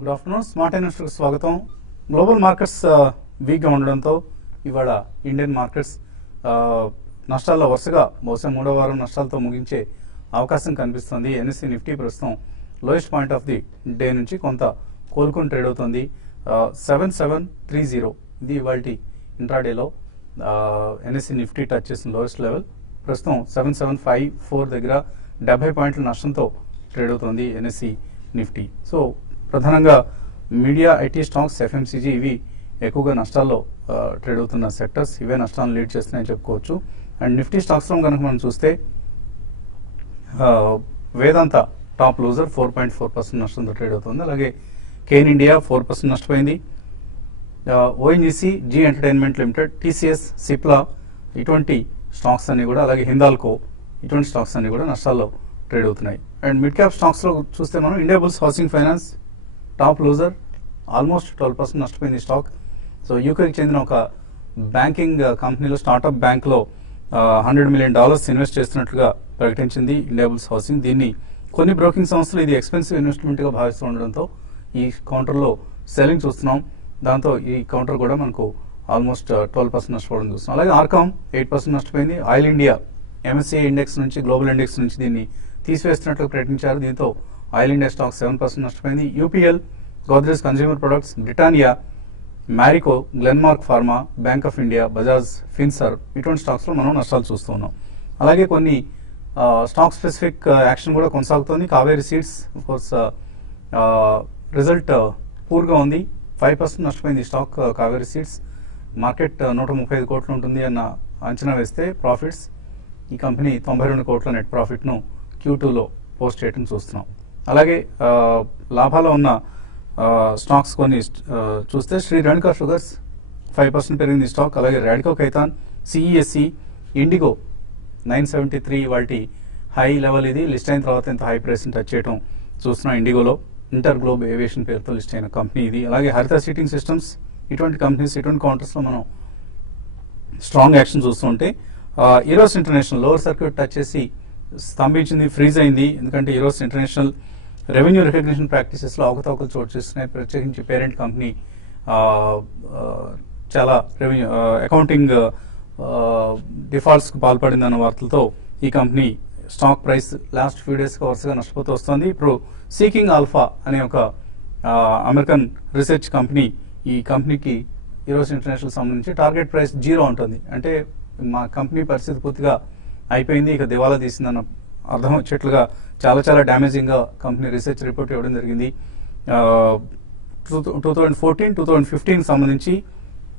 Good afternoon. Smart ఇన్వెస్టర్కి స్వాగతం. Global markets వీక్గా ఉండడంతో ఇవాళ ఇండియన్ మార్కెట్స్ నష్టాల్లో వరుసగా బహుశా మూడో వారం నష్టాలతో ముగించే అవకాశం కనిపిస్తుంది. ఎన్ఎస్సి నిఫ్టీ ప్రస్తుతం lowest point of the day నుంచి కొంత కోలుకొని ట్రేడ్ అవుతుంది. 7730 ఇది ఇవాళ ఇంట్రాడేలో ఎన్ఎస్సి నిఫ్టీ టచ్ చేసిన లోయెస్ట్ లెవెల్. ప్రస్తుతం 7754 దగ్గర 70 పాయింట్ల నష్టంతో ట్రేడ్ అవుతుంది ఎన్ఎస్సి నిఫ్టీ. సో ప్రధానంగా మీడియా, ఐటీ స్టాక్స్, ఎఫ్ఎంసీజీ ఇవి ఎక్కువగా నష్టాల్లో ట్రేడ్ అవుతున్న సెక్టర్స్. ఇవే నష్టాలను లీడ్ చేస్తున్నాయని చెప్పుకోవచ్చు. అండ్ నిఫ్టీ స్టాక్స్లో కనుక మనం చూస్తే వేదాంత టాప్ లూజర్ 4.4% నష్టంతో ట్రేడ్ అవుతుంది. అలాగే కేన్ ఇండియా 4% నష్టపోయింది. ONGC, Zee entertainment limited, TCS, Cipla ఇటువంటి స్టాక్స్ అన్ని కూడా, అలాగే హిందాల్కో ఇటువంటి స్టాక్స్ అన్ని కూడా నష్టాల్లో ట్రేడ్ అవుతున్నాయి. అండ్ మిడ్ క్యాప్ స్టాక్స్లో చూస్తే మనం India bulls housing finance top loser, almost 12% నష్టపోయింది స్టాక్. సో యూకేకి చెందిన ఒక బ్యాంకింగ్ కంపెనీలో, స్టార్టప్ బ్యాంక్లో $100 million ఇన్వెస్ట్ చేస్తున్నట్లుగా ప్రకటించింది ఇండియా బుల్స్ హౌసింగ్. దీన్ని కొన్ని బ్రోకింగ్ సంస్థలు ఇది ఎక్స్పెన్సివ్ ఇన్వెస్ట్మెంట్గా భావిస్తూ ఉండడంతో ఈ కౌంటర్లో సెల్లింగ్ చూస్తున్నాం. దాంతో ఈ కౌంటర్ కూడా మనకు ఆల్మోస్ట్ 12% నష్టపోవడం చూస్తున్నాం. అలాగే ఆర్కామ్ 8% నష్టపోయింది. ఆయిల్ ఇండియా ఎంఎస్సీఐ ఇండెక్స్ నుంచి, గ్లోబల్ ఇండెక్స్ నుంచి దీన్ని తీసివేస్తున్నట్లు ప్రకటించారు. దీంతో ఆయిల్ ఇండియా స్టాక్ 7% నష్టపోయింది. UPL, Godrej consumer products, Britannia, Marico, Glenmark pharma, bank of India, Bajaj Finserv ఇటువంటి స్టాక్స్లో మనం నష్టాలు చూస్తూ ఉన్నాం. అలాగే కొన్ని స్టాక్ స్పెసిఫిక్ యాక్షన్ కూడా కొనసాగుతోంది. కావేరీ సీడ్స్ కోర్స్ రిజల్ట్ పూర్గా ఉంది. 5% నష్టపోయింది స్టాక్ కావేరీ సీడ్స్. మార్కెట్ 135 కోట్లు ఉంటుంది అన్న అంచనా వేస్తే ప్రాఫిట్స్ ఈ కంపెనీ 92 కోట్ల నెట్ ప్రాఫిట్ను Q2లో పోస్ట్ చేయడం చూస్తున్నాం. అలాగే లాభాల్లో ఉన్న స్టాక్స్ కొన్ని చూస్తే శ్రీ రేణుకా షుగర్స్ 5% పెరిగింది స్టాక్. అలాగే రాడికో ఖైతాన్, సిఈఎస్సి, ఇండిగో 973 వాటి హై లెవెల్. ఇది లిస్ట్ అయిన తర్వాత ఇంత హై ప్రైస్ టచ్ చేయడం చూస్తున్నాం. ఇండిగోలో ఇంటర్ గ్లోబ్ ఏవియేషన్ పేరుతో లిస్ట్ అయిన కంపెనీ ఇది. అలాగే హరిత సీటింగ్ సిస్టమ్స్ ఇటువంటి కంపెనీస్, ఇటువంటి కౌంటర్స్లో మనం స్ట్రాంగ్ యాక్షన్ చూస్తుంటే Eros international lower circuit touch చేసి స్తంభించింది, ఫ్రీజ్ అయింది. ఎందుకంటే ఈరోస్ ఇంటర్నేషనల్ రెవెన్యూ రికగ్నిషన్ ప్రాక్టీసెస్లో అవకతవకలు చోటు చేస్తున్నాయి. ప్రత్యేకించి పేరెంట్ కంపెనీ చాలా రెవెన్యూ అకౌంటింగ్ డిఫాల్ట్స్కి పాల్పడిందన్న వార్తలతో ఈ company stock price last few డేస్గా వరుసగా నష్టపోతూ వస్తుంది. ఇప్పుడు సీకింగ్ ఆల్ఫా అనే ఒక అమెరికన్ రీసెర్చ్ కంపెనీ, ఈ కంపెనీకి ఈరోస్ ఇంటర్నేషనల్ సంబంధించి టార్గెట్ ప్రైస్ 0 ఉంటుంది. అంటే మా కంపెనీ పరిస్థితి పూర్తిగా అయిపోయింది, ఇక దివాలా తీసిందన్న అర్థం వచ్చేట్లుగా చాలా డ్యామేజింగ్గా కంపెనీ రీసెర్చ్ రిపోర్ట్ ఇవ్వడం జరిగింది. 2014-2015 సంబంధించి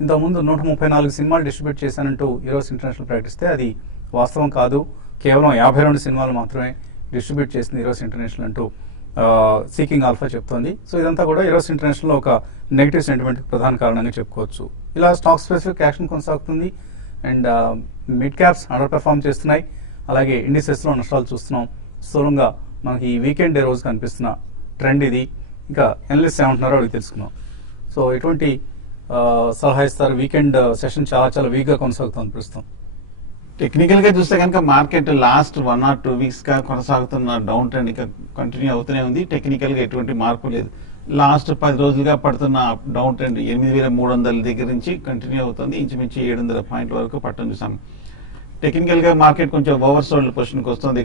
ఇంతకుముందు 134 సినిమాలు డిస్ట్రిబ్యూట్ చేశానంటూ ఈరోస్ ఇంటర్నేషనల్ ప్రకటిస్తే అది వాస్తవం కాదు. కేవలం 52 సినిమాలు మాత్రమే డిస్ట్రిబ్యూట్ చేసింది ఈరోస్ ఇంటర్నేషనల్ అంటూ సీకింగ్ ఆల్ఫా చెప్తోంది. సో ఇదంతా కూడా ఈరోస్ ఇంటర్నేషనల్లో ఒక నెగిటివ్ సెంటిమెంట్కి ప్రధాన కారణంగా చెప్పుకోవచ్చు. ఇలా స్టాక్ స్పెసిఫిక్ యాక్షన్ కొనసాగుతుంది. And mid caps under perform చేస్తున్నాయి. అలాగే ఇండిసెస్లో నష్టాలు చూస్తున్నాం. స్థూలంగా మనకి ఈ వీకెండ్ డే రోజు కనిపిస్తున్న ట్రెండ్ ఇది. ఇంకా ఎనలిస్ట్ ఏమంటున్నారో అడిగి తెలుసుకుందాం. సో ఎటువంటి సలహా ఇస్తారు? వీకెండ్ సెషన్ చాలా వీక్గా కొనసాగుతుంది ప్రస్తుతం. టెక్నికల్ గా చూస్తే కనుక మార్కెట్ లాస్ట్ 1 or 2 వీక్స్ గా కొనసాగుతున్న డౌన్ ట్రెండ్ ఇంకా కంటిన్యూ అవుతూనే ఉంది. టెక్నికల్ గా ఎటువంటి మార్పు లేదు. లాస్ట్ 10 రోజులుగా పడుతున్న డౌన్ ట్రెండ్ 8,300 దగ్గర నుంచి కంటిన్యూ అవుతుంది. ఇంచుమించు 700 పాయింట్ల వరకు పట్టడం చూసాం. టెక్నికల్ గా మార్కెట్ కొంచెం ఓవర్ సోల్డ్ పొజిషన్కి వచ్చింది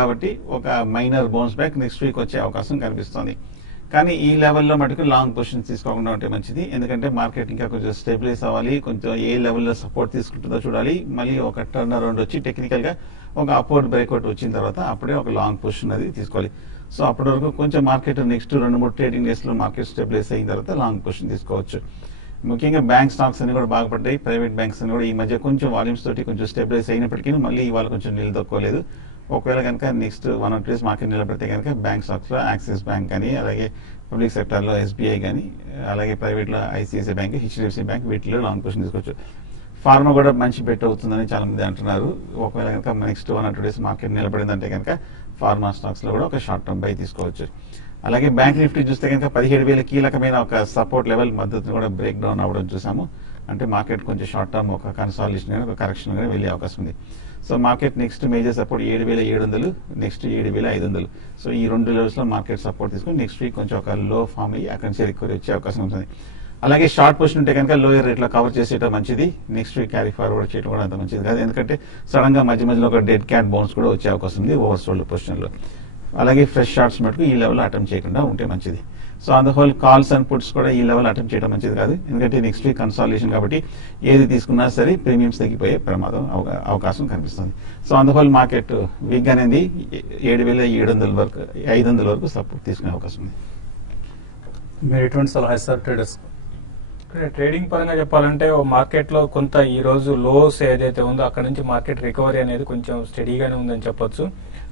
కాబట్టి ఒక minor bounce back next week వచ్చే అవకాశం కనిపిస్తుంది. కానీ ఈ లెవెల్లో మటుకు లాంగ్ పొజిషన్స్ తీసుకోకుండా ఉంటే మంచిది. ఎందుకంటే మార్కెట్ ఇంకా కొంచెం స్టెబిలైజ్ అవ్వాలి, కొంచెం ఏ లెవెల్లో సపోర్ట్ తీసుకుంటుందో చూడాలి. మళ్ళీ ఒక టర్న్ అరౌండ్ వచ్చి టెక్నికల్ గా ఒక అప్వర్డ్ బ్రేక్అవుట్ వచ్చిన తర్వాత అప్పుడే ఒక లాంగ్ పొజిషన్ అది తీసుకోవాలి. సో అప్పటి వరకు కొంచెం మార్కెట్ నెక్స్ట్ 2-3 ట్రేడింగ్ డేస్ లో మార్కెట్ స్టెబిలైజ్ అయిన తర్వాత లాంగ్ పొజిషన్ తీసుకోవచ్చు. ముఖ్యంగా బ్యాంక్ స్టాక్స్ అన్ని కూడా బాగుపడ్డాయి. ప్రైవేట్ బ్యాంక్స్ అని కూడా ఈ మధ్య కొంచెం వాల్యూమ్స్ తోటి కొంచెం స్టెబిలైజ్ అయినప్పటికీ మళ్ళీ ఇవాళ కొంచెం నిలదొక్కోలేదు. ఒకవేళ కనుక నెక్స్ట్ 1 or 2 డేస్ మార్కెట్ నిలబడితే కనుక బ్యాంక్ స్టాక్స్ లో యాక్సిస్ బ్యాంక్ కానీ, అలాగే పబ్లిక్ సెక్టర్ లో ఎస్బీఐ కానీ, అలాగే ప్రైవేట్ లో ఐసిఐసిఐ బ్యాంక్, హెచ్డిఎఫ్సి బ్యాంక్ వీటిలో లాంగ్ పొజిషన్ తీసుకోవచ్చు. ఫార్మా కూడా మంచి బెట్ అవుతుందని చాలా మంది అంటున్నారు. ఒకవేళ కనుక నెక్స్ట్ 1 or 2 డేస్ మార్కెట్ నిలబడిందంటే కనుక ఫార్మా స్టాక్స్ లో కూడా ఒక షార్ట్ టర్మ్ బై తీసుకోవచ్చు. అలాగే బ్యాంక్ నిఫ్టీ చూస్తే కనుక 17,000 కీలకమైన ఒక సపోర్ట్ లెవెల్ మద్దతును కూడా బ్రేక్ డౌన్ అవ్వడం చూసాము. అంటే మార్కెట్ కొంచెం షార్ట్ టర్మ్ ఒక కన్సాలిడేషన్ కానీ ఒక కరెక్షన్ కానీ వెళ్ళే అవకాశం ఉంది. So market next major support 7,700, next 7,500. So ఈ 2 లెవెల్స్ లో మార్కెట్ సపోర్ట్ తీసుకుని నెక్స్ట్ వీక్ కొంచెం ఒక లో ఫామ్ అయ్యి అక్కడి నుంచి రికవరీ వచ్చే అవకాశం ఉంటుంది. అలాగే షార్ట్ పొజిషన్ ఉంటే కనుక లోయర్ రేట్లో కవర్ చేసేయడం మంచిది. నెక్స్ట్ వీక్ క్యారీ ఫార్వర్డ్ చేయడం కూడా అంత మంచిది కాదు, ఎందుకంటే సడన్ గా మధ్య మధ్యలో ఒక డెడ్ క్యాట్ బౌన్స్ కూడా వచ్చే అవకాశం ఉంది ఓవర్ సోల్డ్ పొజిషన్ లో. అలాగే ఫ్రెష్ షార్ట్స్ మటుకు ఈ లెవెల్ అటెంప్ట్ చేయకుండా ఉంటే మంచిది. So on the whole calls and puts కూడా ఈ లెవెల్ అటెంప్ట్ చేయడం మంచిది కాదు, ఎందుకంటే నెక్స్ట్ వీక్ కన్సాలిడేషన్ కాబట్టి ఏది తీసుకున్నా సరే ప్రీమియమ్స్ తగ్గిపోయే ప్రమాదం అవకాశం కనిపిస్తుంది. So on the whole market week అనేది 7,700 వరకు 500 వరకు సపోర్ట్ తీసుకునే అవకాశం ఉంది. మీరు ఎటువంటి సలహా ఇస్తారు ట్రేడర్స్? ట్రేడింగ్ పరంగా చెప్పాలంటే మార్కెట్ లో కొంత ఈ రోజు లోస్ ఏదైతే ఉందో అక్కడ నుంచి మార్కెట్ రికవరీ అనేది కొంచెం స్టడీగానే ఉందని చెప్పొచ్చు.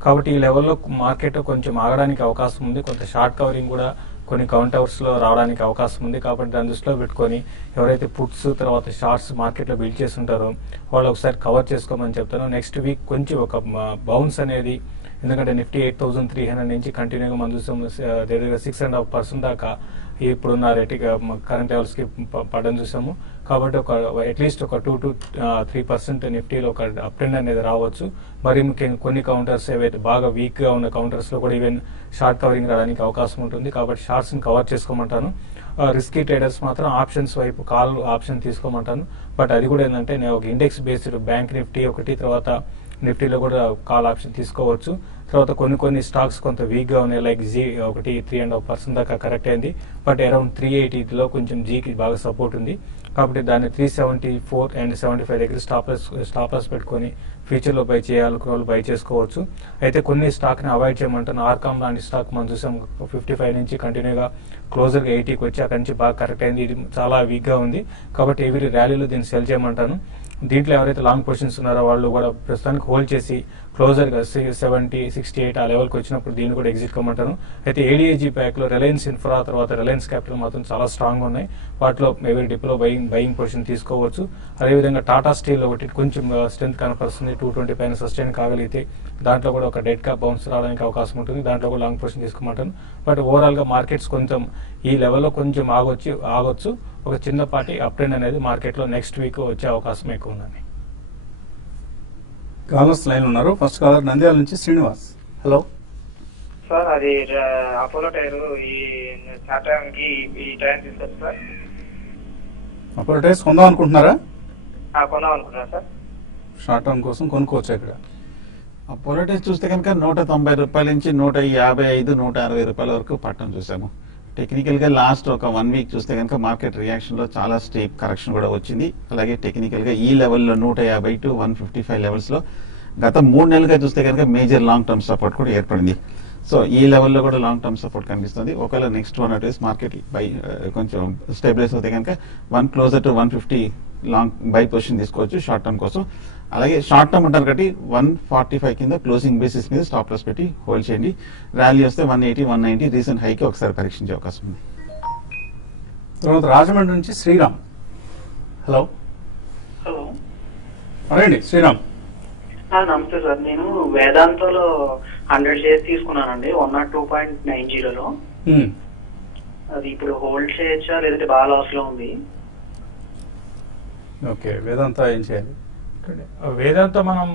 కాబట్టి ఈ లెవెల్లో మార్కెట్ కొంచెం ఆగడానికి అవకాశం ఉంది. కొంత షార్ట్ కవరింగ్ కూడా కొన్ని కౌంటర్స్ లో రావడానికి అవకాశం ఉంది. కాబట్టి దాని దృష్టిలో పెట్టుకొని ఎవరైతే పుట్స్ తర్వాత షార్ట్స్ మార్కెట్ లో బిల్డ్ చేస్తుంటారో వాళ్ళు ఒకసారి కవర్ చేసుకోమని చెప్తాను. నెక్స్ట్ వీక్ కొంచెం ఒక బౌన్స్ అనేది, ఎందుకంటే నిఫ్టీ 8,300 నుంచి కంటిన్యూగా మనం చూసాం దగ్గర 6.5% దాకా ఇప్పుడున్న రేటుగా కరెంట్ లెవెల్స్ కి పడడం చూసాము. కాబట్టి ఒక అట్లీస్ట్ ఒక 2 to 3% నిఫ్టీలో ఒక అప్ ట్రెండ్ అనేది రావచ్చు. మరి ముఖ్యంగా కొన్ని కౌంటర్స్ ఏవైతే బాగా వీక్ గా ఉన్న కౌంటర్స్ లో కూడా ఈవెన్ షార్ట్ కవరింగ్ రావడానికి అవకాశం ఉంటుంది. కాబట్టి షార్ట్స్ ని కవర్ చేసుకోమంటాను. రిస్కీ ట్రేడర్స్ మాత్రం ఆప్షన్స్ వైపు కాల్ ఆప్షన్ తీసుకోమంటాను. బట్ అది కూడా ఏంటంటే నేను ఒక ఇండెక్స్ బేస్డ్ బ్యాంక్ నిఫ్టీ ఒకటి, తర్వాత నిఫ్టీలో కూడా కాల్ ఆప్షన్ తీసుకోవచ్చు. తర్వాత కొన్ని స్టాక్స్ కొంత వీక్ గా ఉన్నాయి, లైక్ జీ ఒకటి 3.5% దాకా కరెక్ట్ అయింది. బట్ అరౌండ్ 380లో కొంచెం జీకి బాగా సపోర్ట్ ఉంది. కాబట్టి దాన్ని 374 and 75 దగ్గర స్టాప్ లాస్ పెట్టుకొని ఫ్యూచర్ లో బై చేయాలనుకున్న బై చేసుకోవచ్చు. అయితే కొన్ని స్టాక్ ని అవాయిడ్ చేయమంటాను. ఆర్కామ్ లాంటి స్టాక్ మనం చూసాం 55 నుంచి కంటిన్యూగా క్లోజర్ గా 80కి వచ్చి అక్కడి నుంచి బాగా కరెక్ట్ అయింది. ఇది చాలా వీక్ గా ఉంది. కాబట్టి ఎవరీ ర్యాలీలో దీన్ని సెల్ చేయమంటాను. దీంట్లో ఎవరైతే లాంగ్ పొజిషన్స్ ఉన్నారో వాళ్ళు కూడా ప్రస్తుతానికి హోల్డ్ చేసి క్లోజర్ గా 70, 68 ఆ లెవెల్కి వచ్చినప్పుడు దీన్ని కూడా ఎగ్జిట్ కమ్మంటాను. అయితే ఏడీఏజీ ప్యాక్ లో రిలయన్స్ ఇన్ఫ్రా తర్వాత రిలయన్స్ క్యాపిటల్ మాత్రం చాలా స్ట్రాంగ్ ఉన్నాయి. వాటిలో ఎవరి డిప్లో బయింగ్ పొజిషన్ తీసుకోవచ్చు. అదేవిధంగా టాటా స్టీల్ ఒకటి కొంచెం స్ట్రెంత్ కనపరుస్తుంది, 220 పైన సస్టైన్ కాగలిగితే దాంట్లో కూడా ఒక డెడ్ క్యాప్ బౌన్స్ రావడానికి అవకాశం ఉంటుంది. దాంట్లో కూడా లాంగ్ పొజిషన్ తీసుకోమంటాను. బట్ ఓవరాల్ గా మార్కెట్స్ కొంచెం ఈ లెవెల్లో కొంచెం ఆగొచ్చు. ఒక చిన్నపాటి అప్ ట్రెండ్ అనేది మార్కెట్ లో నెక్స్ట్ వీక్ వచ్చే అవకాశం ఎక్కువ ఉందండి. కాలర్స్ లైన్ ఉన్నారు. ఫస్ట్ కాలర్ నంద్యాల నుంచి శ్రీనివాస్. హలో సార్, అది అపోలో టైర్ ఈ శాతానికి ఈ టైర్ తీసుకొచ్చు సార్. అపోలో టైర్స్ కొందాం అనుకుంటున్నారా? కొందాం అనుకుంటున్నా సార్. షార్ట్ టర్మ్ కోసం కొనుక్కోవచ్చు ఇక్కడ. అపోలో టైర్స్ చూస్తే కనుక 190 రూపాయల నుంచి 155, 160 రూపాయల వరకు పట్టడం చూసాము. టెక్నికల్ గా లాస్ట్ ఒక 1 వీక్ చూస్తే కనుక మార్కెట్ రియాక్షన్ లో చాలా స్టేప్ కరెక్షన్ కూడా వచ్చింది. అలాగే టెక్నికల్ గా ఈ లెవెల్లో 150 to 155 లెవెల్స్ లో గత 3 నెలలుగా చూస్తే కనుక మేజర్ లాంగ్ టర్మ్ సపోర్ట్ కూడా ఏర్పడింది. సో ఈ లెవెల్లో కూడా లాంగ్ టర్మ్ సపోర్ట్ కనిపిస్తుంది. ఒకవేళ నెక్స్ట్ 1 or 2 days మార్కెట్ కొంచెం స్టెబిలైజ్ అవుతే కనుక 1 closer to 150 long by position తీసుకోవచ్చు షార్ట్ టర్మ్ కోసం. అలాగే షార్ట్ టర్మ్ ఉంటారు కాబట్టి 145 కింద క్లోజింగ్ బేసిస్ మీద స్టాప్ లాస్ పెట్టి హోల్డ్ చేయండి. ర్యాలీ వస్తే 180, 190 రీసెంట్ హైకి ఒకసారి పరీక్షించే అవకాశం ఉంది. తర్వాత రాజమండ్రి నుంచి శ్రీరామ్. హలో హలో అరేండి శ్రీరామ్. నమస్తే సార్. నేను వేదాంతలో 100 షేర్స్ తీసుకున్నానండి 102.90లో. అది ఇప్పుడు హోల్డ్ చేయొచ్చా లేదంటే బాగా లాస్ లో ఉంది? ఓకే, వేదాంత ఏం చేయాలి? వేదాంత మనం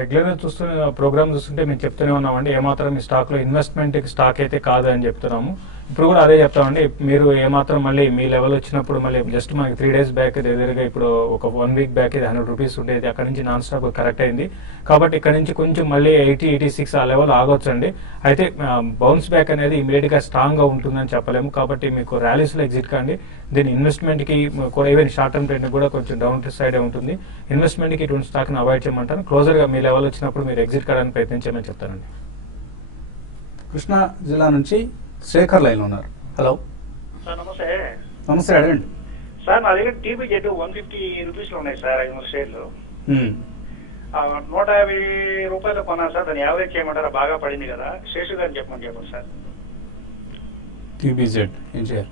రెగ్యులర్ గా చూస్తున్న ప్రోగ్రామ్ చూస్తుంటే మేము చెప్తూనే ఉన్నామండి, ఏమాత్రం ఈ స్టాక్ లో ఇన్వెస్ట్మెంట్ స్టాక్ అయితే కాదు అని చెప్తున్నాము. ఇప్పుడు కూడా అదే చెప్తామండి. మీరు ఏమాత్రం మళ్ళీ మీ లెవెల్ వచ్చినప్పుడు మళ్ళీ జస్ట్ మనకి 3 days బ్యాక్ దగ్గరగా ఇప్పుడు ఒక 1 week బ్యాక్ ఇది 100 రూపీస్ ఉండేది, అక్కడ నుంచి నాన్ స్టాప్ కరెక్ట్ అయింది. కాబట్టి ఇక్కడ నుంచి కొంచెం మళ్ళీ 80, 86 ఆ లెవెల్ ఆగొచ్చండి. అయితే బౌన్స్ బ్యాక్ అనేది ఇమీడియట్ గా స్ట్రాంగ్ గా ఉంటుందని చెప్పలేము. కాబట్టి మీకు ర్యాలీస్ లో ఎగ్జిట్ కాండి. దీని ఇన్వెస్ట్మెంట్ కి కూడా ఈవెన్ షార్ట్ టర్మ్ ట్రెండ్ కూడా కొంచెం డౌన్ సైడ్ ఉంటుంది. ఇన్వెస్ట్మెంట్ కి ఇటువంటి స్టాక్ ని అవాయిడ్ చేయమంటాను. క్లోజర్ గా మీ లెవెల్ వచ్చినప్పుడు మీరు ఎగ్జిట్ కావడానికి ప్రయత్నించమని చెప్తానండి. కృష్ణా జిల్లా నుంచి శేఖర్ లైన్ ఉన్నారు. హలో సార్ నమస్తే. నమస్తే, అడగండి సార్. నా దగ్గర టీబీజెడ్ 150 రూపీస్ లో ఉన్నాయి సార్, 500 షేర్లు. 150 రూపాయలు కొన్నాను సార్. దాన్ని యావరేజ్ చేయమంటారా? బాగా పడింది కదా, శేషు గారిని చెప్పండి సార్. టీబీజెడ్ ఏం చేయాలి?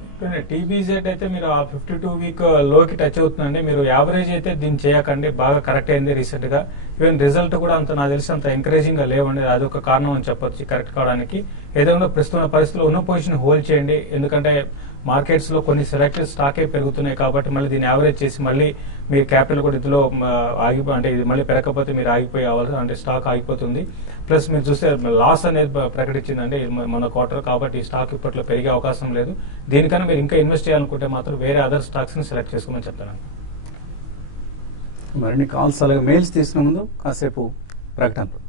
టీబీజెడ్ అయితే మీరు ఆ 52 వీక్ లోకి టచ్ అవుతుందండి. మీరు యావరేజ్ అయితే దీన్ని చేయకండి, బాగా కరెక్ట్ అయింది రీసెంట్ గా. ఈవెన్ రిజల్ట్ కూడా అంత నాకు తెలిసి అంత ఎంకరేజింగ్ గా లేవండి. అదొక కారణం అని చెప్పొచ్చు కరెక్ట్ కావడానికి. ఏదైనా ప్రస్తుత పరిస్థితుల్లో ఉన్న పొజిషన్ హోల్డ్ చేయండి. ఎందుకంటే మార్కెట్స్ లో కొన్ని సెలెక్టెడ్ స్టాకే పెరుగుతున్నాయి కాబట్టి మళ్ళీ దీన్ని యావరేజ్ చేసి మళ్ళీ మీ క్యాపిటల్ కూడా ఇందులో అంటే ఇది మళ్ళీ పెరగకపోతే మీరు ఆగిపోయే అంటే స్టాక్ ఆగిపోతుంది. ప్లస్ మీరు చూస్తే లాస్ అనేది ప్రకటించిందండి మన క్వార్టర్, కాబట్టి ఈ స్టాక్ ఇప్పట్లో పెరిగే అవకాశం లేదు. దీనికన్నా మీరు ఇంకా ఇన్వెస్ట్ చేయాలనుకుంటే మాత్రం వేరే అదర్ స్టాక్స్ ని సెలెక్ట్ చేసుకోమని చెప్తాను. మరిన్ని కాల్స్ అలాగే మెయిల్స్ తీసుకునే ముందు కాసేపు ప్రకటనలు.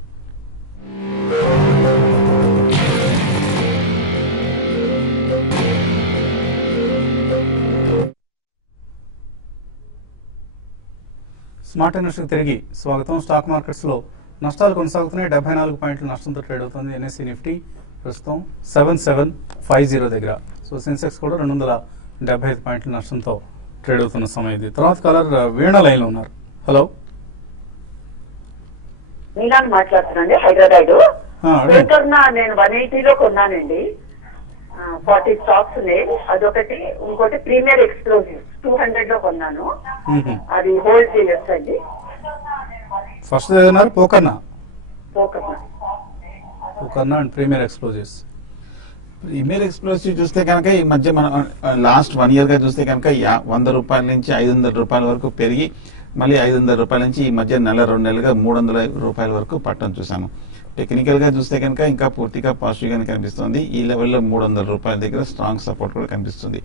స్మార్ట్ ఇన్వెస్టర్కి తిరిగి స్వాగతం. స్టాక్ మార్కెట్స్ లో నష్టాలు కొనసాగుతున్నాయి. 74 పాయింట్ల నష్టంతో ట్రేడ్ అవుతుంది. ఎన్ఎస్సీ నిఫ్టీ ప్రస్తుతం 7750 దగ్గర. సో సెన్సెక్స్ కూడా 275 పాయింట్ల నష్టంతో ట్రేడ్ అవుతున్న సమయం ఇది. తర్వాత కాలర్ వీణ లైన్ లో ఉన్నారు. హలో, మీలాని మాట్లాడుతున్నాండి, హైదరాబాద్. నేను 180లో కొన్నానండి, 40 స్టాక్స్ ఉన్నాయి. అదొకటి, ఇంకోటి ప్రీమియర్ ఎక్స్ప్లోజివ్ 200 లో కొన్నాను, అది హోల్డ్ చేయొచ్చండి. ఫస్ట్ ఏదన్నారు? Pokarna and premier explosives. Premier explosive చూస్తే కనుక ఈ మధ్య మనం లాస్ట్ 1 year గా చూస్తే కనుక 100 రూపాయల నుంచి 500 రూపాయల వరకు పెరిగి మళ్ళీ 500 రూపాయల నుంచి ఈ మధ్య 1-2 నెలలుగా 300 రూపాయల వరకు పట్టడం చూసాము. టెక్నికల్ గా చూస్తే కనుక ఇంకా పూర్తిగా పాజిటివ్ గానే కనిపిస్తుంది. ఈ లెవెల్లో 300 రూపాయల దగ్గర స్ట్రాంగ్ సపోర్ట్ కూడా కనిపిస్తుంది.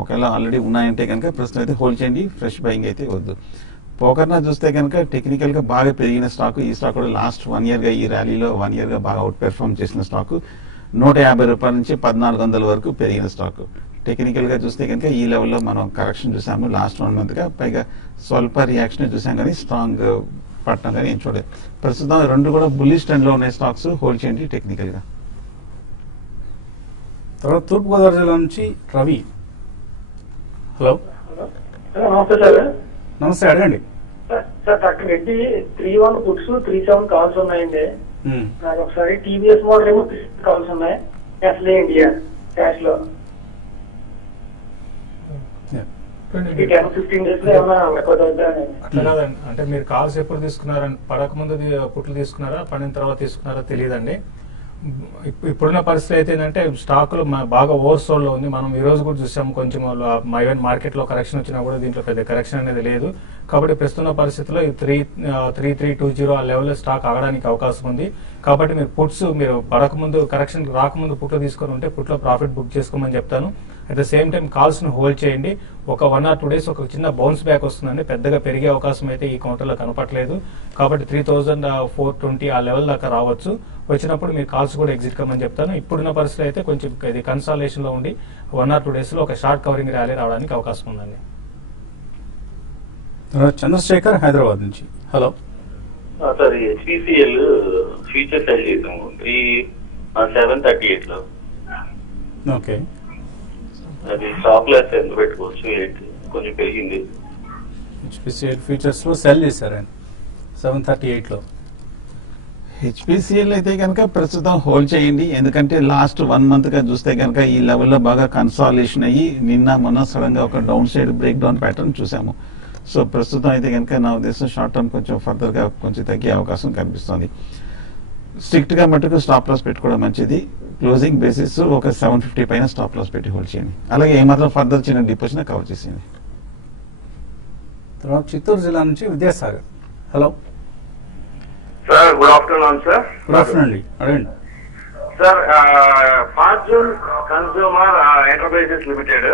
ఒకవేళ ఆల్రెడీ ఉన్నాయంటే కనుక ప్రస్తుతం అయితే హోల్డ్ చేయండి, ఫ్రెష్ బయింగ్ అయితే వద్దు. పోకర్నా చూస్తే కనుక టెక్నికల్ గా బాగా పెరిగిన స్టాక్. ఈ స్టాక్ కూడా లాస్ట్ 1 year గా ఈ ర్యాలీలో 1 year గా బాగా అవుట్ పెర్ఫార్మ్ చేసిన స్టాక్. 150 రూపాయల నుంచి 1400 వరకు పెరిగిన స్టాక్. టెక్నికల్ గా చూస్తే కనుక ఈ లెవెల్లో మనం కరెక్షన్ చూసాము లాస్ట్ 1 month గా. పైగా స్వల్ప రియాక్షన్ చూసాం కానీ స్ట్రాంగ్ పట్టడం కానీ ఏం చూడలేదు. ప్రస్తుతం 2 కూడా బుల్లిష్ ట్రెండ్ లో ఉన్నాయి స్టాక్స్, హోల్డ్ చేయండి టెక్నికల్ గా. తర్వాత తూర్పుగోదావరి జిల్లా నుంచి రవి. హలో, నమస్తే సార్. నమస్తే, అడగండి. సార్ 31 పుట్స్ 37 కాల్స్ ఉన్నాయండి. నాకు ఒకసారి టీవీఎస్ మోడల్ ఏమో కాల్స్ ఉన్నాయి, నెస్లే ఇండియా క్యాష్ లో 10-15 days లో ఏమైనా అట్లా కాదండి. అంటే మీరు కాల్స్ ఎప్పుడు తీసుకున్నారని, పడక ముందు పుట్లు తీసుకున్నారా, పడిన తర్వాత తీసుకున్నారా తెలియదండి. ఇప్పుడున్న పరిస్థితి అయితే ఏంటంటే స్టాకులు బాగా ఓవర్సోల్డ్ లో ఉంది. మనం ఈ రోజు కూడా చూసాము, కొంచెం ఈవెన్ మార్కెట్ లో కరెక్షన్ వచ్చినా కూడా దీంట్లో పెద్ద కరెక్షన్ అనేది లేదు. కాబట్టి ప్రస్తుత పరిస్థితిలో 3320 ఆ లెవెల్లో స్టాక్ ఆగడానికి అవకాశం ఉంది. కాబట్టి మీరు పుట్స్, మీరు పడకముందు కరెక్షన్ రాకముందు పుట్లు తీసుకొని ఉంటే పుట్లో ప్రాఫిట్ బుక్ చేసుకోమని చెప్తాను. At the same time calls ను హోల్డ్ చేయండి. ఒక 1 or 2 days ఒక చిన్న బౌన్స్ బ్యాక్ వస్తుందండి. పెద్దగా పెరిగే అవకాశం అయితే ఈ కౌంటర్ లో కనపట్లేదు. కాబట్టి 3420 ఆ లెవెల్ దాకా రావచ్చు. వచ్చినప్పుడు మీరు కాల్స్ కూడా ఎగ్జిట్ కమ్మని చెప్తాను. ఇప్పుడున్న పరిస్థితి అయితే కొంచెం ఇది కన్సాలేషన్ లో ఉండి 1 or 2 days లో ఒక షార్ట్ కవరింగ్ ర్యాలీ రావడానికి అవకాశం ఉందండి. చంద్రశేఖర్ హైదరాబాద్ నుంచి. Hello sir, HPCL future cell చేసాము 738 లో. ఓకే, అది స్టాప్ లాస్ ఎంత పెట్టుకోవచ్చు? కొంచెం పెరిగింది. హెచ్పిసిఎల్ ఫ్యూచర్స్ లో సెల్ చేశారు 738 లో. హెచ్పిసిఎల్ అయితే కనుక ప్రస్తుతం హోల్డ్ చేయండి. ఎందుకంటే లాస్ట్ 1 month గా చూస్తే కనుక ఈ లెవెల్లో బాగా కన్సాలిడేషన్ అయ్యి మొన్న సడన్ గా ఒక down side break down pattern చూసాము. సో ప్రస్తుతం అయితే కనుక నా ఉద్దేశం షార్ట్ టర్మ్ కొంచెం ఫర్దర్ గా కొంచెం తగ్గే అవకాశం కనిపిస్తుంది. స్ట్రిక్ట్ గా మటుకు స్టాప్ లాస్ పెట్టుకోవడం మంచిది. క్లోజింగ్ బేసిస్ ఒక 750 పైన స్టాప్ లాస్ పెట్టి హోల్డ్ చేయండి. అలాగే ఏమాత్రం ఫర్దర్ చిన్న డిపోజిట్ కవర్ చేసేయండి. తర్వాత చిత్తూరు జిల్లా నుంచి Vidyasagar. Hello sir, good afternoon sir. Good afternoon అండి, అడగండి. Sir, Fortune consumer enterprises limited,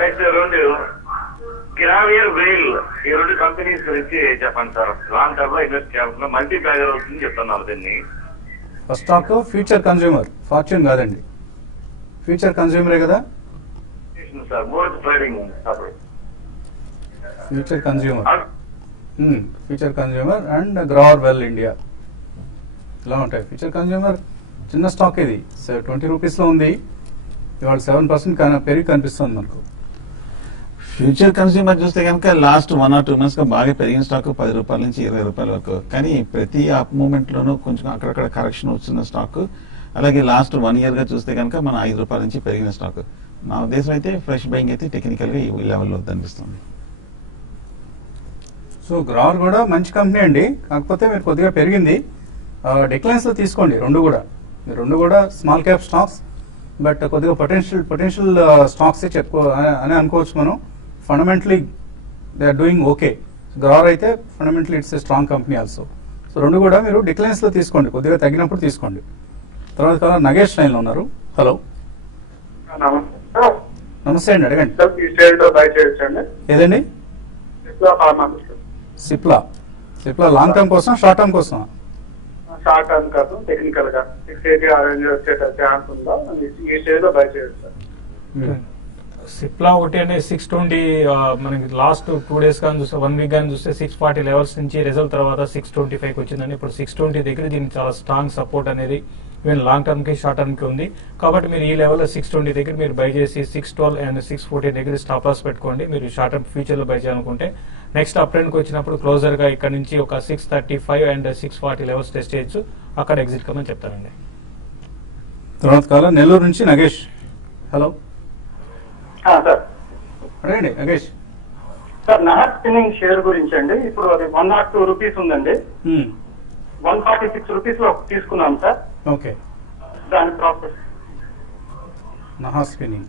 next 2 Grauer Weil, ఈ 2 కంపెనీస్ గురించి చెప్పండి సార్. లాంగ్ టర్మ్ లో ఇన్వెస్ట్ చేయాల్సిన మల్టీ బ్యాగర్ అవుతుంది చెప్తున్నారు దీన్ని. First stock future consumer, Fortune కాదండి, ఫ్యూచర్ కన్స్యూమరే కదా sir. Board trading future consumer and Grauer Weil India ఇలా ఉంటాయి. ఫ్యూచర్ కన్స్యూమర్ చిన్న స్టాక్, ఇది 20 రూపీస్ లో ఉంది. ఇవాళ 7% పెరిగి కనిపిస్తుంది మనకు. ఫ్యూచర్ కన్స్యూమర్ చూస్తే కనుక లాస్ట్ 1 or 2 months గా బాగా పెరిగిన స్టాక్ 10 రూపాయల నుంచి 20 రూపాయల వరకు. కానీ ప్రతి అప్ మూమెంట్ లోనూ కొంచెం అక్కడక్కడ కరెక్షన్ వచ్చిన స్టాక్. అలాగే లాస్ట్ 1 year గా చూస్తే కనుక మన 5 రూపాయల నుంచి పెరిగిన స్టాక్. నా ఉద్దేశం అయితే ఫ్రెష్ బయింగ్ అయితే టెక్నికల్ గా ఈ లెవెల్లో అనిపిస్తుంది. సో గ్రోవర్ కూడా మంచి కంపెనీ అండి, కాకపోతే మీరు కొద్దిగా పెరిగింది. డిక్లైన్స్ లో తీసుకోండి 2 కూడా. మీరు 2 కూడా స్మాల్ క్యాప్ స్టాక్స్. బట్ కొద్దిగా పొటెన్షియల్ స్టాక్స్ చెప్పుకో అని అనుకోవచ్చు మనం. Fundamentally they are doing okay. Grauer అయితే fundamentally it's a strong company also. So రెండు కూడా మీరు డిక్లైన్స్ లో తీసుకోండి, కొద్దిగా తగ్గినప్పుడు తీసుకోండి. తర్వాత నగేష్ లైన్ లో ఉన్నారు. హలో, నమస్తే అండి, అడగండి. ఏదండి? సిప్లా లాంగ్ టర్మ్ కోసం, షార్ట్ టర్మ్ కోసం? షార్ట్ టర్మ్ కాదు, టెక్నికల్ గా 680 ఆ రేంజ్ వచ్చే ఛాన్స్ ఉందా? ఈ స్టేజ్ లో బై చేయొచ్చు సార్. సిప్లా ఒకటి అంటే 620 మనకి లాస్ట్ 2 days కానీ చూస్తే 1 week కానీ చూస్తే 640 లెవెల్స్ నుంచి రిజల్ట్ తర్వాత 625 వచ్చిందండి. ఇప్పుడు 620 దగ్గర దీనికి చాలా స్ట్రాంగ్ సపోర్ట్ అనేది ఈవెన్ లాంగ్ టర్మ్ కి షార్ట్ టర్మ్ కి ఉంది. కాబట్టి మీరు ఈ లెవెల్లో 620 దగ్గర మీరు బై చేసి 612 అండ్ 640 దగ్గర స్టాప్ లాస్ పెట్టుకోండి. మీరు షార్ట్ టర్మ్ ఫ్యూచర్ లో బై చేయాలనుకుంటే నెక్స్ట్ అప్ ట్రెండ్ కి వచ్చినప్పుడు క్లోజర్ గా ఇక్కడ నుంచి ఒక 635 అండ్ 640 లెవెల్స్ టెస్ట్ చేయొచ్చు, అక్కడ ఎగ్జిట్ కమని చెప్తారండి. తర్వాత కాలం నెల్లూరు నుంచి నగేష్. హలో సార్, అడగండి Nagesh. Sir Nahar spinning share గురించి అండి. ఇప్పుడు అది 102 రూపీస్ ఉందండి. 146 రూపీస్ లో తీసుకున్నాం సార్. ఓకే, దాని profit. Nahar spinning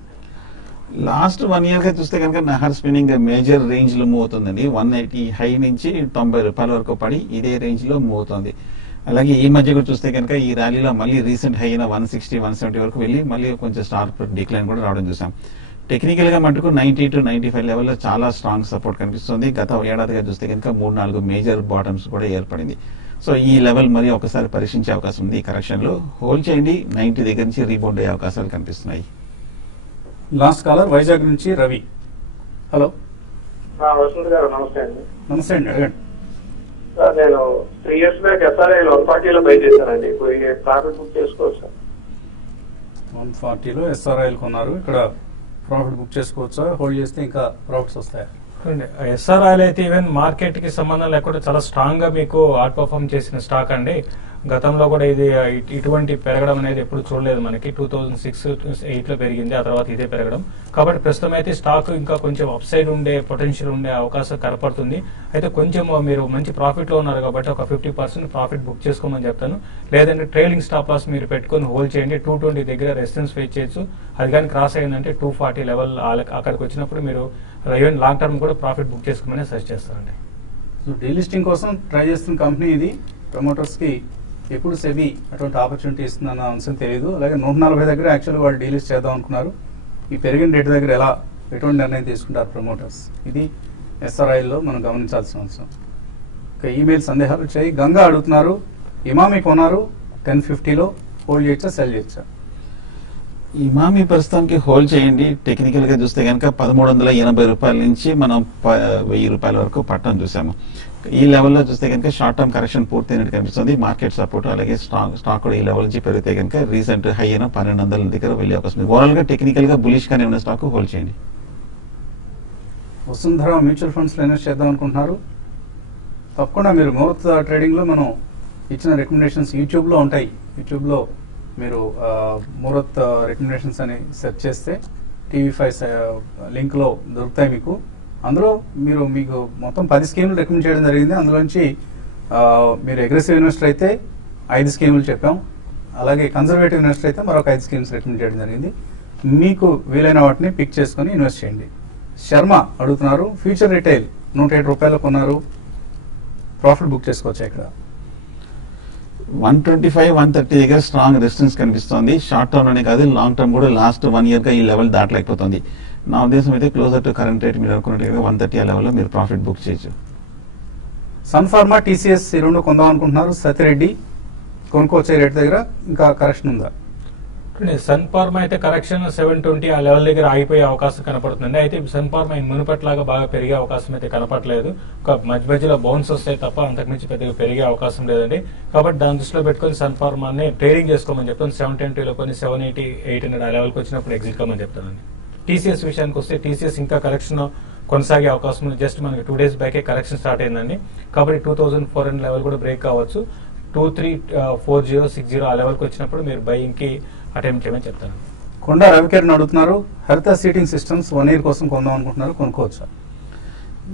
last 1 year గా చూస్తే కనుక నహర్ స్పిన్నింగ్ మేజర్ రేంజ్ లో మూవ్ అవుతుందండి. 180 హై నుంచి 90 రూపాయల వరకు పడి ఇదే రేంజ్ లో మూవ్ అవుతుంది. అలాగే ఈ మధ్య కూడా చూస్తే కనుక ఈ ర్యాలీలో మళ్ళీ రీసెంట్ హై అయిన 160, 170 వరకు వెళ్ళి మళ్ళీ కొంచెం స్టార్ట్ డిక్లైన్ కూడా రావడం చూసాం. టెక్నికల్ గా మటుకు 90 to 95 లెవెల్లో చాలా స్ట్రాంగ్ సపోర్ట్ కనిపిస్తుంది. గత ఏడాదిగా చూస్తే కనుక 3-4 మేజర్ బాటమ్స్ కూడా ఏర్పడింది. సో ఈ లెవెల్ మరి ఒకసారి పరీక్షించే అవకాశం ఉంది. ఈ కరెక్షన్ లో హోల్డ్ చేయండి. 90 దగ్గర నుంచి రీబౌండ్ అయ్యే అవకాశాలు కనిపిస్తున్నాయి. లాస్ట్ కాలర్ వైజాగ్ నుంచి రవి. హలో వసంత్ గారు, నమస్తే అండి. నమస్తే అండి, అడగండి. సార్ నేను 3 years బ్యాక్ SRI 140 లో బై చేశానండి. ఇప్పుడు ప్రాఫిట్ బుక్ చేసుకోవచ్చు సార్? 140 లో SRI కొన్నారు, ఇక్కడ ప్రాఫిట్ బుక్ చేసుకోవచ్చా? హోల్డ్ చేస్తే ఇంకా ప్రాఫిట్స్ వస్తాయా? SRI అయితే ఈవెన్ మార్కెట్ కి సంబంధం లేకుండా చాలా స్ట్రాంగ్ గా మీకు అవుట్ పర్ఫార్మ్ చేసిన స్టాక్ అండి. గతంలో కూడా ఇది ఇటువంటి పెరగడం అనేది ఎప్పుడు చూడలేదు మనకి. 2006-08 లో పెరిగింది, ఆ తర్వాత ఇదే పెరగడం. కాబట్టి ప్రస్తుతం అయితే స్టాక్ ఇంకా కొంచెం అప్ సైడ్ ఉండే పొటెన్షియల్ ఉండే అవకాశం కనపడుతుంది. అయితే కొంచెం మీరు మంచి ప్రాఫిట్ లో ఉన్నారు కాబట్టి ఒక 50% ప్రాఫిట్ బుక్ చేసుకోమని చెప్తాను. లేదంటే ట్రైలింగ్ స్టాప్ లాస్ మీరు పెట్టుకుని హోల్డ్ చేయండి. 220 దగ్గర రెసిస్టెన్స్ ఫేస్ చేయొచ్చు. అది కానీ క్రాస్ అయిందంటే 240 లెవెల్ అక్కడికి వచ్చినప్పుడు మీరు ఈవెన్ లాంగ్ టర్మ్ కూడా ప్రాఫిట్ బుక్ చేసుకోమని సజెస్ట్ చేస్తానండి. సో డీలిస్టింగ్ కోసం ట్రై చేస్తున్న కంపెనీ ఇది. ప్రమోటర్స్ కి ఎప్పుడు సెబీ అటువంటి ఆపర్చునిటీ ఇస్తుందన్న అంశం తెలియదు. అలాగే 140 దగ్గర యాక్చువల్గా వాళ్ళు డీలిస్ట్ చేద్దాం అనుకున్నారు. ఈ పెరిగిన రేటు దగ్గర ఎటువంటి నిర్ణయం తీసుకుంటారు ప్రమోటర్స్, ఇది SRIలో మనం గమనించాల్సిన అవసరం. ఇక ఈమెయిల్ సందేహాలు వచ్చాయి. గంగా అడుగుతున్నారు, ఇమామి కొన్నారు 1050లో, హోల్డ్ చేయొచ్చా, సెల్ చేయొచ్చా? ఇమామి ప్రస్తుతానికి హోల్డ్ చేయండి. టెక్నికల్ గా చూస్తే కనుక 1380 రూపాయల నుంచి మనం 1000 రూపాయల వరకు పట్టడం చూసాము. ఈ లెవెల్లో చూస్తే కనుక షార్ట్ టర్మ్ కరెక్షన్ పూర్తయినట్టు కనిపిస్తుంది. మార్కెట్ సపోర్ట్ అలాగే స్టాక్ కూడా ఈ లెవెల్ నుంచి పెరిగితే కనుక రీసెంట్ హై అయిన 1200 దగ్గర వెళ్ళే అవకాశం ఉంది. ఓవరాల్ గా టెక్నికల్ గా బులిష్ గానే ఉన్న స్టాక్ హోల్డ్ చేయండి. వసుంధర మ్యూచువల్ ఫండ్స్ లో ఇన్వెస్ట్ చేద్దాం అనుకుంటున్నారు, తప్పకుండా మీరు ముహూర్త ట్రేడింగ్ లో మనం ఇచ్చిన రికమెండేషన్స్ యూట్యూబ్ లో ఉంటాయి. యూట్యూబ్ లో మీరు ముహూర్త రికమెండేషన్స్ అని సెర్చ్ చేస్తే TV5 లింక్ లో దొరుకుతాయి మీకు. అందులో మీకు మొత్తం 10 స్కీములు రికమెండ్ చేయడం జరిగింది. అందులోంచి మీరు అగ్రెసివ్ ఇన్వెస్టర్ అయితే 5 స్కీములు చెప్పాం. అలాగే కన్జర్వేటివ్ ఇన్వెస్టర్ అయితే మరొక 5 స్కీమ్స్ రికమెండ్ చేయడం జరిగింది. మీకు వీలైన వాటిని పిక్ చేసుకుని ఇన్వెస్ట్ చేయండి. శర్మ అడుగుతున్నారు, ఫ్యూచర్ రిటైల్ 107 రూపాయలు కొన్నారు, ప్రాఫిట్ బుక్ చేసుకోవచ్చా? ఇక్కడ 125, 130 దగ్గర స్ట్రాంగ్ రెసిస్టెన్స్ కనిపిస్తోంది. షార్ట్ టర్మ్ అనే కాదు, లాంగ్ టర్మ్ కూడా లాస్ట్ 1 year గా ఈ లెవెల్ దాటలేకపోతుంది. నా ఉద్దేశం అయితే క్లోజర్ టు కరెంట్ రేట్ మీరు అనుకున్నట్టుగా 130 ఆ లెవెల్లో మీరు ప్రాఫిట్ బుక్ చేయొచ్చు. సన్ ఫార్మా, TCS ఈ రెండు కొందాం అనుకుంటున్నారు. సతిరెడ్డి కొనుక్కోవచ్చే రేట్ దగ్గర ఇంకా కరెక్షన్ ఉందా? సన్ ఫార్మా అయితే కరెక్షన్ 720 ఆ లెవెల్ దగ్గర ఆగిపోయే అవకాశం కనపడుతుంది. అయితే సన్ ఫార్మా మునుపట్లాగా బాగా పెరిగే అవకాశం అయితే కనపడలేదు. ఒక మధ్య మధ్యలో బౌన్స్ వస్తాయి తప్ప అంతకుమించి పెద్దగా పెరిగే అవకాశం లేదండి. కాబట్టి దాని దృష్టిలో పెట్టుకుని సన్ ఫార్మాని ట్రేడింగ్ చేసుకోమని చెప్తాను. 720లో కొన్ని 780, 800 ఆ లెవెల్కి వచ్చినప్పుడు ఎగ్జిట్ కమని చెప్తానండి. TCS విషయానికి వస్తే TCS ఇంకా కరెక్షన్ కొనసాగే అవకాశం ఉంది. జస్ట్ మనకి 2 days బ్యాకే కరెక్షన్ స్టార్ట్ అయిందండి. కాబట్టి 2400 లెవెల్ కూడా బ్రేక్ కావచ్చు. 234060 ఆ లెవెల్కి వచ్చినప్పుడు మీరు బయింగ్ కి అటెంప్ట్ చేయమని చెప్తాను. కొండా రవికిరణ్ అడుగుతున్నారు, హరిత సీటింగ్ సిస్టమ్స్ 1 year కోసం కొందాం అనుకుంటున్నారు, కొనుక్కోవచ్చా?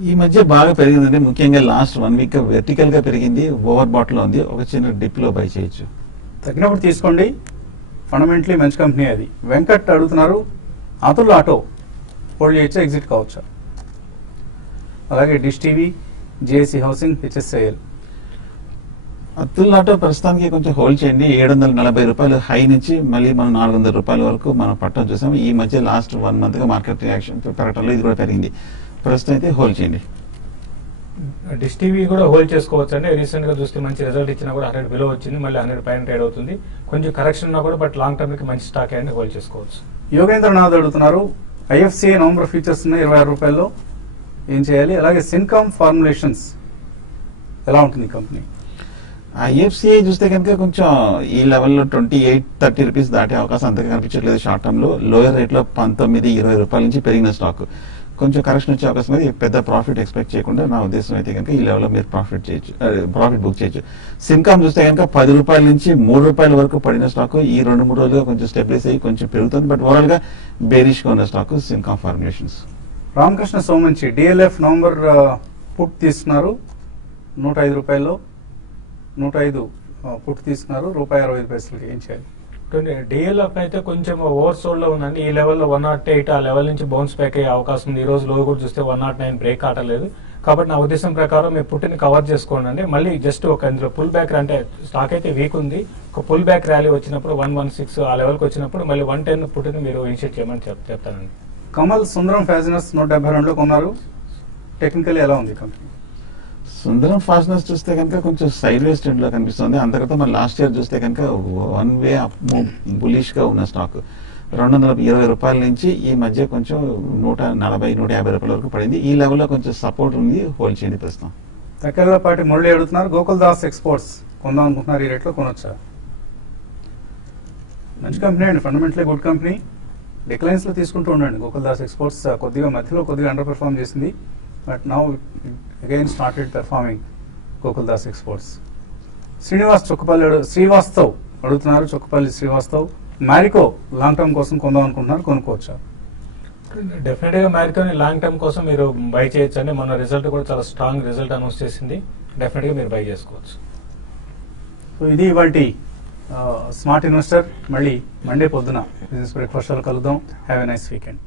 ఈ మధ్య బాగా పెరిగిందండి. ముఖ్యంగా లాస్ట్ 1 week వెర్టికల్ గా పెరిగింది, ఓవర్ బాట్ లో ఉంది. ఒక చిన్న డిప్ లో బై చేయొచ్చు. తగ్గినప్పుడు తీసుకోండి. ఫండమెంటలీ మంచి కంపెనీ అది. వెంకట్ అడుగుతున్నారు అతుల్ ఆటో హోల్డ్ చేయొచ్చా, ఎగ్జిట్ కావచ్చా? అలాగే dish TV, JAC housing, HSIL. Atul auto ప్రస్తుతానికి కొంచెం హోల్డ్ చేయండి. 740 రూపాయలు హై నుంచి మళ్ళీ మనం 400 రూపాయల వరకు మనం పట్టడం చూసాం. ఈ మధ్య లాస్ట్ 1 month గా మార్కెట్ రియాక్షన్ పెరగటంలో ఇది కూడా పెరిగింది. ప్రస్తుతం అయితే హోల్డ్ చేయండి. డిష్ టీవీ కూడా హోల్డ్ చేసుకోవచ్చు అండి. రీసెంట్ గా చూస్తే మంచి రిజల్ట్ ఇచ్చినా కూడా 100 బిలో వచ్చింది, మళ్ళీ 100 పైన ట్రేడ్ అవుతుంది. కొంచెం కరెక్షన్ ఉన్నా కూడా బట్ లాంగ్ టర్మ్ కి మంచి స్టాక్ అండి, హోల్డ్ చేసుకోవచ్చు. యోగేంద్రనాథ్ అడుగుతున్నారు ఐఎఫ్సిఐ నవంబర్ ఫ్యూచర్స్ ఉన్నాయి 26 రూపాయల్లో, ఏం చేయాలి? అలాగే సిన్కామ్ ఫార్ములేషన్స్ ఎలా ఉంటుంది కంపెనీ? ఐఎఫ్సిఐ చూస్తే కనుక కొంచెం ఈ లెవెల్లో 28-30 రూపీస్ దాటే అవకాశం అంతగా కనిపించట్లేదు. షార్ట్ టర్మ్ లో లోయర్ రేట్ లో 19-20 రూపాయల నుంచి పెరిగిన స్టాక్ కొంచెం కరెక్షన్ వచ్చే అవకాశం ఉంది. పెద్ద ప్రాఫిట్ ఎక్స్పెక్ట్ చేయకుండా నా ఉద్దేశం అయితే కనుక ఈ లెవెల్లో మీరు ప్రాఫిట్ బుక్ చేయొచ్చు. సిన్కామ్ చూస్తే కనుక 10 రూపాయల నుంచి 3 రూపాయల వరకు పడిన స్టాక్ ఈ 2-3 రోజులుగా కొంచెం స్టెబిలైజ్ అయ్యి కొంచెం పెరుగుతుంది. బట్ ఓవరాల్ గా బేరిష్ గా ఉన్న stock Syncom formulations. Ramakrishna Somanchi DLF November put తీసుకున్నారు 105 రూపాయల్లో, 105 పుట్ తీసుకున్నారు ₹1.65. ఏం చేయాలి? డిఎల్ఎఫ్ అయితే కొంచెం ఓవర్ సోల్డ్ లో ఉందండి. ఈ లెవెల్లో 108 ఆ లెవెల్ నుంచి బౌన్స్ బ్యాక్ అయ్యే అవకాశం ఉంది. ఈ రోజు లో కూడా చూస్తే 109 బ్రేక్ ఆటలేదు. కాబట్టి నా ఉద్దేశం ప్రకారం మీరు పుట్టిని కవర్ చేసుకోండి. మళ్ళీ జస్ట్ ఒక ఇందులో పుల్ బ్యాక్ అంటే స్టాక్ అయితే వీక్ ఉంది, ఒక పుల్ బ్యాక్ ర్యాలీ వచ్చినప్పుడు 116 ఆ లెవెల్కి వచ్చినప్పుడు మళ్ళీ 110 పుట్టిని మీరు ఇనిషియేట్ చేయమని చెప్తానండి. కమల్ సుందరం ఫ్యాషనర్స్ 172లో కొన్నారు. టెక్నికల్ ఎలా ఉంది కంపెనీ? సుందరం ఫాస్ట్నెస్ చూస్తే కనుక కొంచెం సైడ్ వేస్ ట్రెండ్ లో కనిపిస్తుంది. అంతకంటే మరి లాస్ట్ ఇయర్ చూస్తే కనుక 1 వే అప్ మూవ్ బులిష్ గా ఉన్న స్టాక్ 220 రూపాయల నుంచి ఈ మధ్య కొంచెం 140-150 రూపాయల వరకు పడింది. ఈ లెవెల్లో కొంచెం సపోర్ట్ ఉంది, హోల్డ్ చేయండి ప్రస్తుతం. తక్కలపాటి మురళి అడుగుతున్నారు గోకుల్ దాస్ ఎక్స్పోర్ట్స్ కొందాం అనుకుంటున్నారు, ఈ రేట్లో కొనొచ్చా? మంచి కంపెనీ అండి, ఫండమెంటలీ గుడ్ కంపెనీ. డిక్లైన్స్ లో తీసుకుంటూ ఉండండి. గోకుల్ దాస్ ఎక్స్పోర్ట్స్ మధ్యలో కొద్దిగా అండర్ పెర్ఫార్మ్ చేసింది, but now again started performing Gokul Das exports. Srivastav అడుగుతున్నారు, చొక్కపల్లి శ్రీవాస్తవ్ మ్యారికో లాంగ్ టర్మ్ కోసం కొందాం అనుకుంటున్నారు, కొనుక్కోవచ్చా? డెఫినెట్ గా మ్యారికోని లాంగ్ టర్మ్ కోసం మీరు బై చేయొచ్చు అండి. మన రిజల్ట్ కూడా చాలా స్ట్రాంగ్ రిజల్ట్ అనౌన్స్ చేసింది, డెఫినెట్ గా మీరు బై చేసుకోవచ్చు. సో ఇది ఇవాల్టి స్మార్ట్ ఇన్వెస్టర్. మళ్ళీ మండే పొద్దున బిజినెస్ బ్రేక్ఫాస్ట్ లో కలుద్దాం. Have a nice weekend.